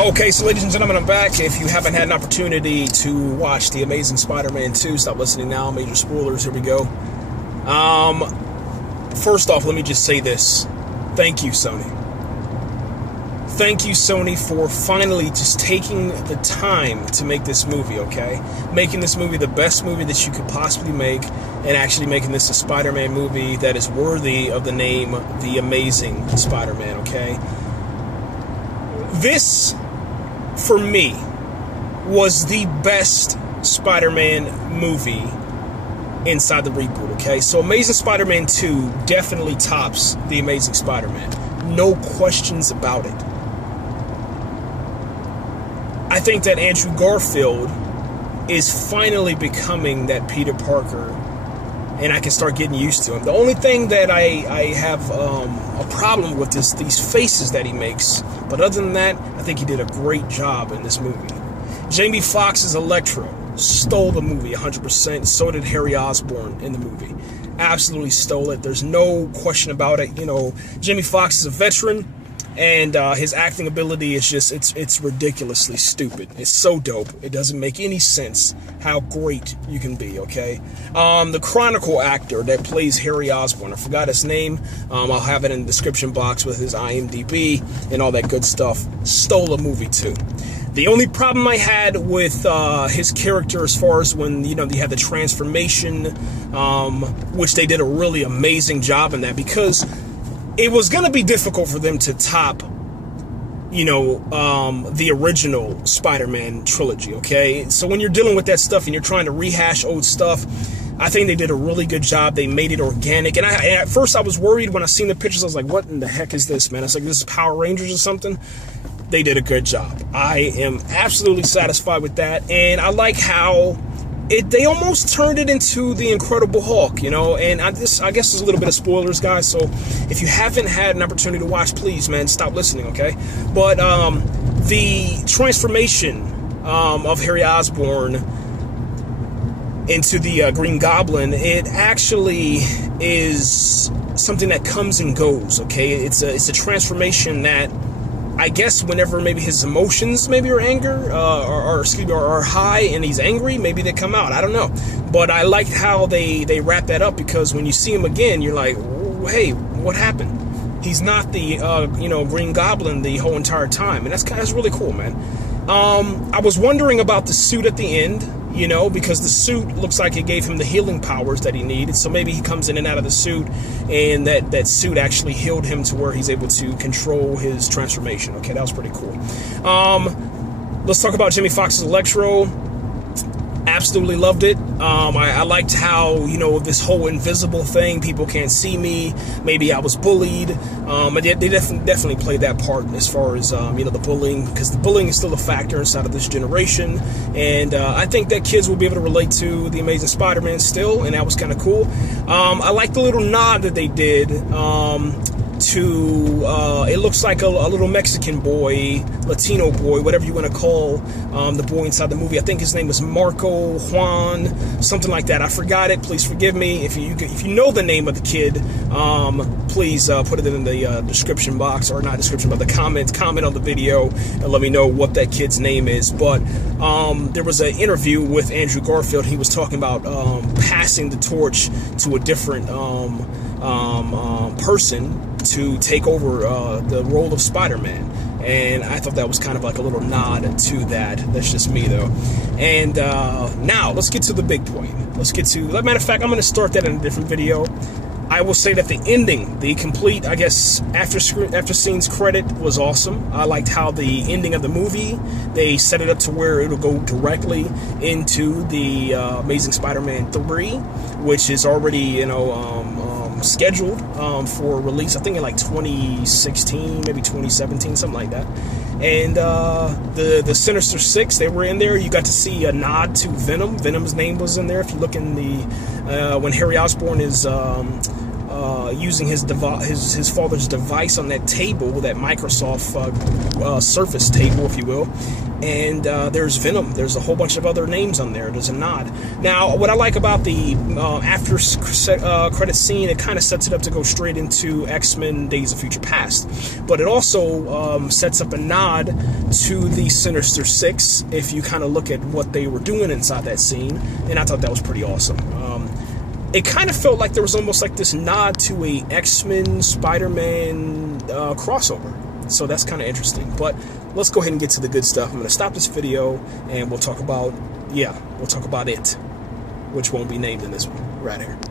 Okay, so ladies and gentlemen, I'm back. If you haven't had an opportunity to watch The Amazing Spider-Man 2, stop listening now. Major spoilers, here we go. First off, let me just say this. Thank you, Sony. Thank you, Sony, for finally just taking the time to make this movie, okay? Making this movie the best movie that you could possibly make, and actually making this a Spider-Man movie that is worthy of the name The Amazing Spider-Man, okay? This, for me, was the best Spider-Man movie inside the reboot, okay? So Amazing Spider-Man 2 definitely tops The Amazing Spider-Man. No questions about it. I think that Andrew Garfield is finally becoming that Peter Parker, and I can start getting used to him. The only thing that I have a problem with is these faces that he makes. But other than that, I think he did a great job in this movie. Jamie Foxx's Electro stole the movie 100%. So did Harry Osborn in the movie. Absolutely stole it. There's no question about it. You know, Jamie Foxx is a veteran, and his acting ability is just, it's ridiculously stupid. It's so dope. It doesn't make any sense how great you can be, okay? The Chronicle actor that plays Harry Osborn, I forgot his name. I'll have it in the description box with his IMDb and all that good stuff. Stole the movie too. The only problem I had with his character, as far as when, you know, they had the transformation, which they did a really amazing job in that, because it was going to be difficult for them to top, you know, the original Spider-Man trilogy, okay? So when you're dealing with that stuff and you're trying to rehash old stuff, I think they did a really good job. They made it organic. And at first I was worried when I seen the pictures. I was like, what in the heck is this, man? It's like, this is Power Rangers or something. They did a good job. I am absolutely satisfied with that. And I like how they almost turned it into the Incredible Hulk, you know, and I guess there's a little bit of spoilers, guys, so if you haven't had an opportunity to watch, please, man, stop listening, okay? But the transformation of Harry Osborn into the Green Goblin, it actually is something that comes and goes, okay? It's a transformation that, I guess, whenever maybe his emotions maybe are anger, are high and he's angry, maybe they come out. I don't know. But I liked how they wrap that up, because when you see him again, you're like, hey, what happened? He's not the you know, Green Goblin the whole entire time, and that's really cool, man. I was wondering about the suit at the end, you know, because the suit looks like it gave him the healing powers that he needed. So maybe he comes in and out of the suit, and that suit actually healed him to where he's able to control his transformation. Okay, that was pretty cool. Let's talk about Jamie Foxx's Electro. Absolutely loved it. I liked how, you know, this whole invisible thing, people can't see me, maybe I was bullied. They definitely played that part as far as, you know, the bullying, because the bullying is still a factor inside of this generation, and I think that kids will be able to relate to The Amazing Spider-Man still, and that was kind of cool. I like the little nod that they did to, it looks like a little Mexican boy, Latino boy, whatever you want to call the boy inside the movie. I think his name was Marco, Juan, something like that. I forgot it. Please forgive me. If you know the name of the kid, please put it in the description box, or not description, but the comment on the video, and let me know what that kid's name is. But there was an interview with Andrew Garfield. He was talking about passing the torch to a different person to take over the role of Spider-Man, and I thought that was kind of like a little nod to that. That's just me, though. And now let's get to the big point. Let's get to, matter of fact, I'm going to start that in a different video. I will say that the ending, the complete, I guess, after scenes credit was awesome. I liked how the ending of the movie, they set it up to where it'll go directly into the Amazing Spider-Man 3, which is already, you know, scheduled for release, I think in like 2016, maybe 2017, something like that. And the Sinister Six, they were in there. You got to see a nod to Venom. Venom's name was in there. If you look in the when Harry Osborn is using his father's device on that table, that Microsoft Surface table, if you will. And there's Venom. There's a whole bunch of other names on there. There's a nod. Now, what I like about the after credit scene, it kind of sets it up to go straight into X-Men Days of Future Past. But it also sets up a nod to the Sinister Six, if you kind of look at what they were doing inside that scene. And I thought that was pretty awesome. It kind of felt like there was almost like this nod to a X-Men, Spider-Man crossover. So that's kind of interesting. But let's go ahead and get to the good stuff. I'm going to stop this video and we'll talk about, we'll talk about it, which won't be named in this one right here.